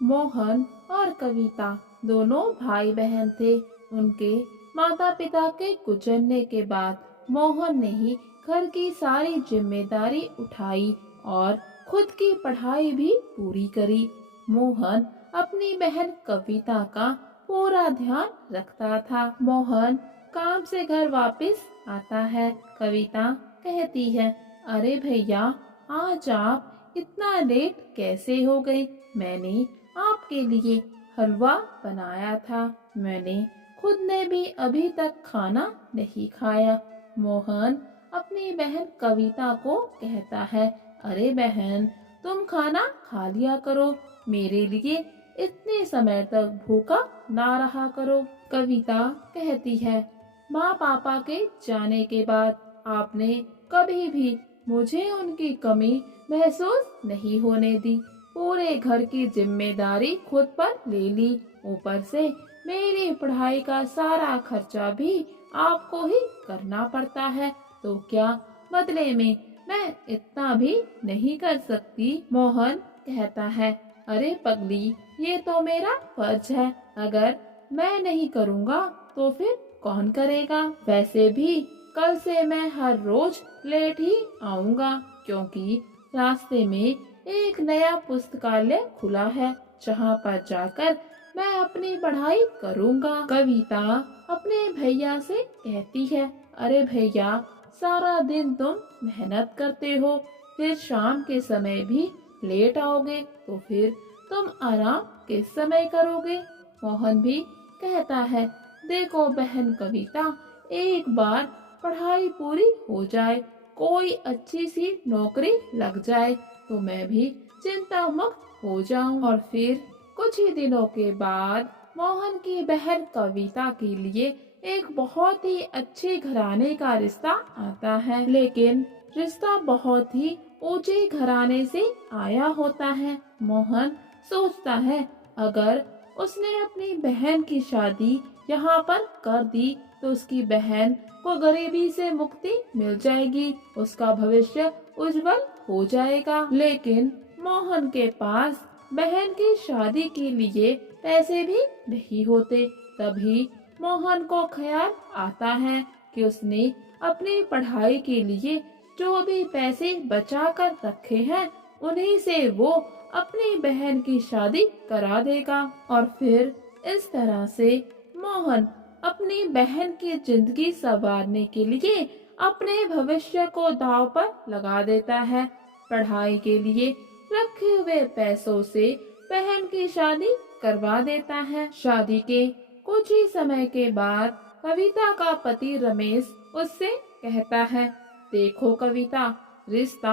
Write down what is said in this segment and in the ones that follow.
मोहन और कविता दोनों भाई बहन थे। उनके माता पिता के गुजरने के बाद मोहन ने ही घर की सारी जिम्मेदारी उठाई और खुद की पढ़ाई भी पूरी करी। मोहन अपनी बहन कविता का पूरा ध्यान रखता था। मोहन काम से घर वापस आता है। कविता कहती है, अरे भैया, आज आप इतना लेट कैसे हो गए? मैंने आपके लिए हलवा बनाया था। मैंने खुद ने भी अभी तक खाना नहीं खाया। मोहन अपनी बहन कविता को कहता है, अरे बहन, तुम खाना खा लिया करो, मेरे लिए इतने समय तक भूखा ना रहा करो। कविता कहती है, माँ पापा के जाने के बाद आपने कभी भी मुझे उनकी कमी महसूस नहीं होने दी। पूरे घर की जिम्मेदारी खुद पर ले ली। ऊपर से मेरी पढ़ाई का सारा खर्चा भी आपको ही करना पड़ता है, तो क्या बदले में मैं इतना भी नहीं कर सकती? मोहन कहता है, अरे पगली, ये तो मेरा फर्ज है। अगर मैं नहीं करूँगा तो फिर कौन करेगा? वैसे भी कल से मैं हर रोज लेट ही आऊँगा, क्योंकि रास्ते में एक नया पुस्तकालय खुला है, जहाँ पर जाकर मैं अपनी पढ़ाई करूँगा। कविता अपने भैया से कहती है, अरे भैया, सारा दिन तुम मेहनत करते हो, फिर शाम के समय भी लेट आओगे, तो फिर तुम आराम किस समय करोगे? मोहन भी कहता है, देखो बहन कविता, एक बार पढ़ाई पूरी हो जाए, कोई अच्छी सी नौकरी लग जाए, तो मैं भी चिंता मुक्त हो जाऊं। और फिर कुछ ही दिनों के बाद मोहन की बहन कविता के लिए एक बहुत ही अच्छे घराने का रिश्ता आता है। लेकिन रिश्ता बहुत ही ऊंचे घराने से आया होता है। मोहन सोचता है, अगर उसने अपनी बहन की शादी यहाँ पर कर दी तो उसकी बहन को गरीबी से मुक्ति मिल जाएगी, उसका भविष्य उज्जवल हो जाएगा। लेकिन मोहन के पास बहन की शादी के लिए पैसे भी नहीं होते। तभी मोहन को ख्याल आता है कि उसने अपनी पढ़ाई के लिए जो भी पैसे बचा कर रखे हैं, उन्हीं से वो अपनी बहन की शादी करा देगा। और फिर इस तरह से मोहन अपनी बहन की जिंदगी संवारने के लिए अपने भविष्य को दांव पर लगा देता है। पढ़ाई के लिए रखे हुए पैसों से बहन की शादी करवा देता है। शादी के कुछ ही समय के बाद कविता का पति रमेश उससे कहता है, देखो कविता, रिश्ता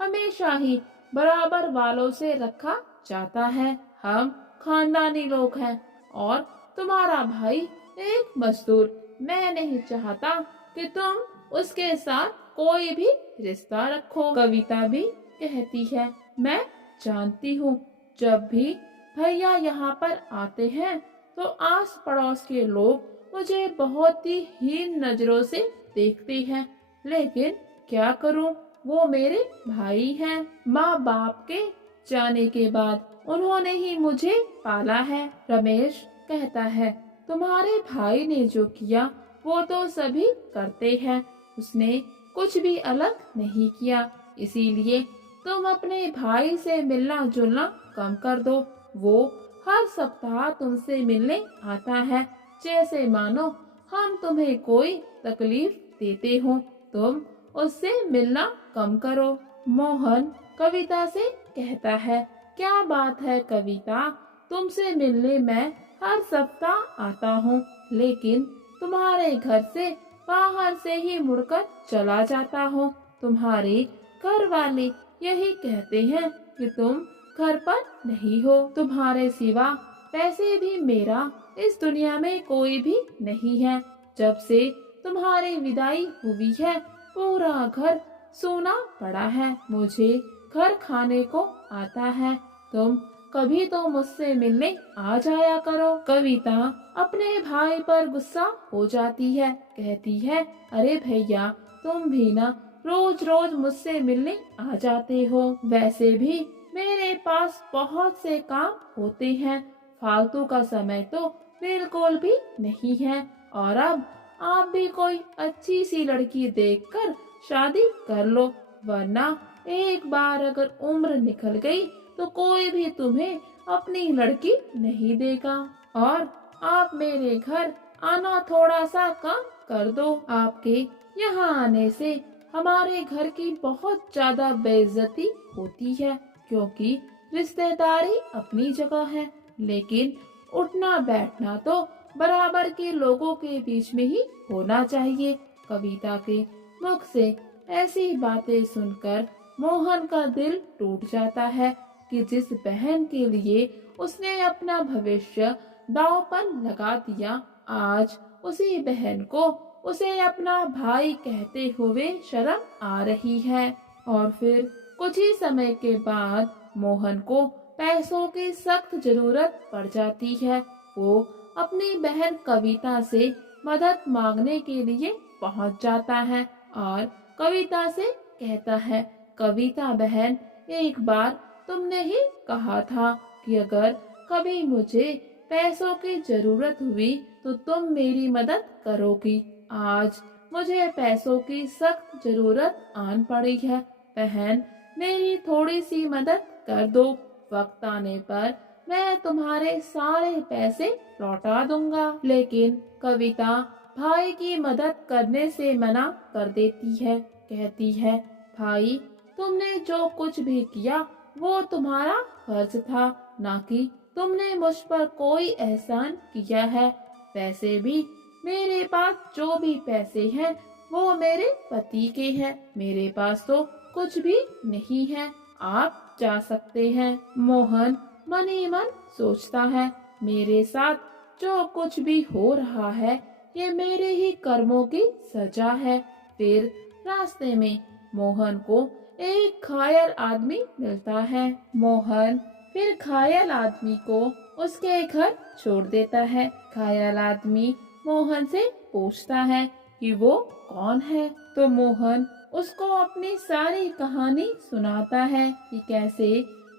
हमेशा ही बराबर वालों से रखा जाता है। हम खानदानी लोग हैं और तुम्हारा भाई एक मजदूर। मैं नहीं चाहता कि तुम उसके साथ कोई भी रिश्ता रखो। कविता भी कहती है, मैं जानती हूँ, जब भी भैया यहाँ पर आते हैं तो आस पड़ोस के लोग मुझे बहुत ही हीन नजरों से देखते हैं, लेकिन क्या करूँ, वो मेरे भाई हैं। माँ बाप के जाने के बाद उन्होंने ही मुझे पाला है। रमेश कहता है, तुम्हारे भाई ने जो किया वो तो सभी करते हैं, उसने कुछ भी अलग नहीं किया, इसीलिए तुम अपने भाई से मिलना जुलना कम कर दो। वो हर सप्ताह तुमसे मिलने आता है, जैसे मानो हम तुम्हें कोई तकलीफ देते हो। तुम उससे मिलना कम करो। मोहन कविता से कहता है, क्या बात है कविता, तुमसे मिलने मैं हर सप्ताह आता हूँ, लेकिन तुम्हारे घर से बाहर से ही मुड़कर चला जाता हूँ। तुम्हारे घर वाले यही कहते हैं कि तुम घर पर नहीं हो। तुम्हारे सिवा वैसे भी मेरा इस दुनिया में कोई भी नहीं है। जब से तुम्हारी विदाई हुई है, पूरा घर सूना पड़ा है। मुझे घर खाने को आता है, तुम कभी तो मुझसे मिलने आ जाया करो। कविता अपने भाई पर गुस्सा हो जाती है, कहती है, अरे भैया, तुम भी ना रोज रोज मुझसे मिलने आ जाते हो। वैसे भी मेरे पास बहुत से काम होते हैं, फालतू का समय तो बिल्कुल भी नहीं है। और अब आप भी कोई अच्छी सी लड़की देखकर शादी कर लो, वरना एक बार अगर उम्र निकल गई तो कोई भी तुम्हें अपनी लड़की नहीं देगा। और आप मेरे घर आना थोड़ा सा कम कर दो। आपके यहाँ आने से हमारे घर की बहुत ज्यादा बेइज्जती होती है, क्योंकि रिश्तेदारी अपनी जगह है, लेकिन उठना बैठना तो बराबर के लोगों के बीच में ही होना चाहिए। कविता के मुख से ऐसी बातें सुनकर मोहन का दिल टूट जाता है कि जिस बहन के लिए उसने अपना भविष्य दांव पर लगा दिया, आज उसी बहन को उसे अपना भाई कहते हुए शर्म आ रही है। और फिर कुछ ही समय के बाद मोहन को पैसों की सख्त जरूरत पड़ जाती है। वो अपनी बहन कविता से मदद मांगने के लिए पहुंच जाता है और कविता से कहता है, कविता बहन, एक बार तुमने ही कहा था कि अगर कभी मुझे पैसों की जरूरत हुई तो तुम मेरी मदद करोगी। आज मुझे पैसों की सख्त जरूरत आन पड़ी है, बहन मेरी थोड़ी सी मदद कर दो। वक्त आने पर मैं तुम्हारे सारे पैसे लौटा दूंगा। लेकिन कविता भाई की मदद करने से मना कर देती है, कहती है, भाई तुमने जो कुछ भी किया वो तुम्हारा फर्ज था, ना कि तुमने मुझ पर कोई एहसान किया है। वैसे भी मेरे पास जो भी पैसे हैं वो मेरे पति के हैं, मेरे पास तो कुछ भी नहीं है, आप जा सकते हैं। मोहन मन ही मन सोचता है, मेरे साथ जो कुछ भी हो रहा है ये मेरे ही कर्मों की सजा है। फिर रास्ते में मोहन को एक घायल आदमी मिलता है। मोहन फिर घायल आदमी को उसके घर छोड़ देता है। घायल आदमी मोहन से पूछता है कि वो कौन है, तो मोहन उसको अपनी सारी कहानी सुनाता है कि कैसे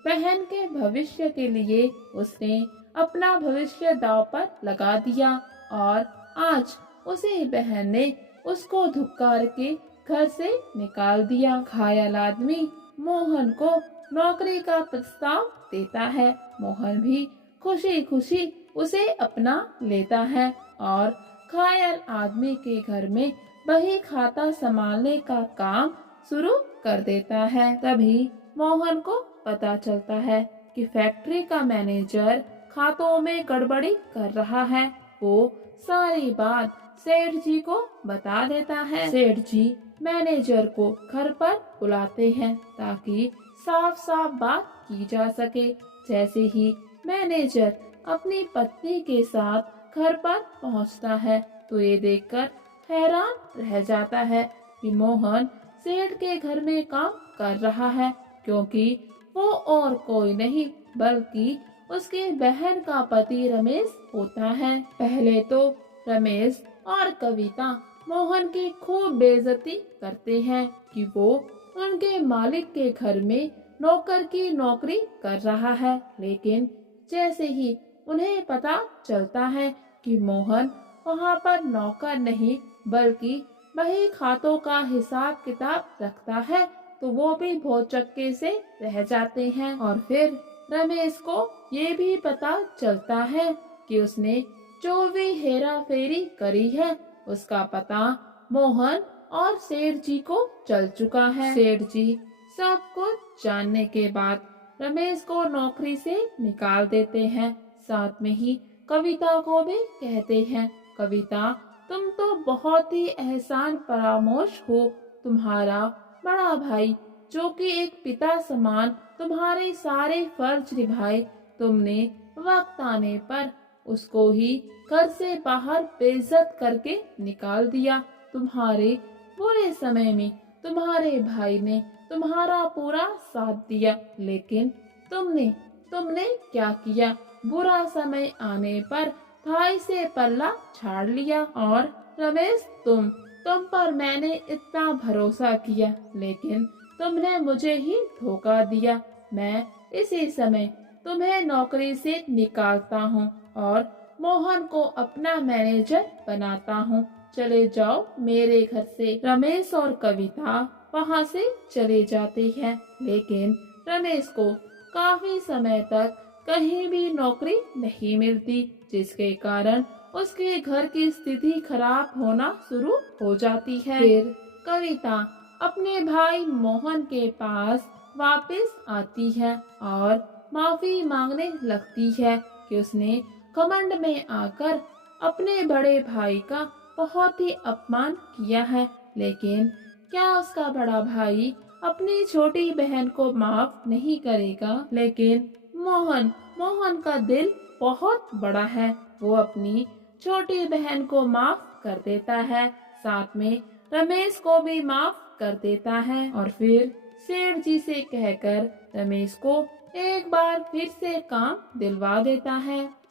बहन के भविष्य के लिए उसने अपना भविष्य दांव पर लगा दिया और आज उसी बहन ने उसको धुक्कार के घर से निकाल दिया। घायल आदमी मोहन को नौकरी का प्रस्ताव देता है। मोहन भी खुशी खुशी उसे अपना लेता है और घायल आदमी के घर में बही खाता संभालने का काम शुरू कर देता है। तभी मोहन को पता चलता है कि फैक्ट्री का मैनेजर खातों में गड़बड़ी कर रहा है। वो सारी बात सेठ जी को बता देता है। सेठ जी मैनेजर को घर पर बुलाते हैं ताकि साफ साफ बात की जा सके। जैसे ही मैनेजर अपनी पत्नी के साथ घर पर पहुंचता है तो ये देखकर हैरान रह जाता है कि मोहन सेठ के घर में काम कर रहा है, क्योंकि वो और कोई नहीं बल्कि उसकी बहन का पति रमेश होता है। पहले तो रमेश और कविता मोहन की खूब बेइज्जती करते हैं कि वो उनके मालिक के घर में नौकर की नौकरी कर रहा है, लेकिन जैसे ही उन्हें पता चलता है कि मोहन वहाँ पर नौकर नहीं बल्कि बही खातों का हिसाब किताब रखता है, तो वो भी भौचक्के से रह जाते हैं। और फिर रमेश को ये भी पता चलता है कि उसने जो भी हेरा फेरी करी है उसका पता मोहन और सेठ जी को चल चुका है। सेठ जी सब कुछ जानने के बाद रमेश को नौकरी से निकाल देते हैं। साथ में ही कविता को भी कहते हैं, कविता तुम तो बहुत ही एहसान फरामोश हो। तुम्हारा बड़ा भाई जो कि एक पिता समान तुम्हारे सारे फर्ज निभाए, तुमने वक्त आने पर उसको ही घर से बाहर बेइज्जत करके निकाल दिया। तुम्हारे बुरे समय में तुम्हारे भाई ने तुम्हारा पूरा साथ दिया, लेकिन तुमने क्या किया? बुरा समय आने पर भाई से पल्ला झाड़ लिया। और रमेश तुम पर मैंने इतना भरोसा किया, लेकिन तुमने मुझे ही धोखा दिया। मैं इसी समय तुम्हें नौकरी से निकालता हूँ और मोहन को अपना मैनेजर बनाता हूँ। चले जाओ मेरे घर से। रमेश और कविता वहाँ से चले जाते हैं, लेकिन रमेश को काफी समय तक कहीं भी नौकरी नहीं मिलती, जिसके कारण उसके घर की स्थिति खराब होना शुरू हो जाती है। फिर कविता अपने भाई मोहन के पास वापस आती है और माफी मांगने लगती है कि उसने घमंड में आकर अपने बड़े भाई का बहुत ही अपमान किया है। लेकिन क्या उसका बड़ा भाई अपनी छोटी बहन को माफ नहीं करेगा? लेकिन मोहन मोहन का दिल बहुत बड़ा है। वो अपनी छोटी बहन को माफ कर देता है, साथ में रमेश को भी माफ कर देता है और फिर सेठ जी से कहकर रमेश को एक बार फिर से काम दिलवा देता है।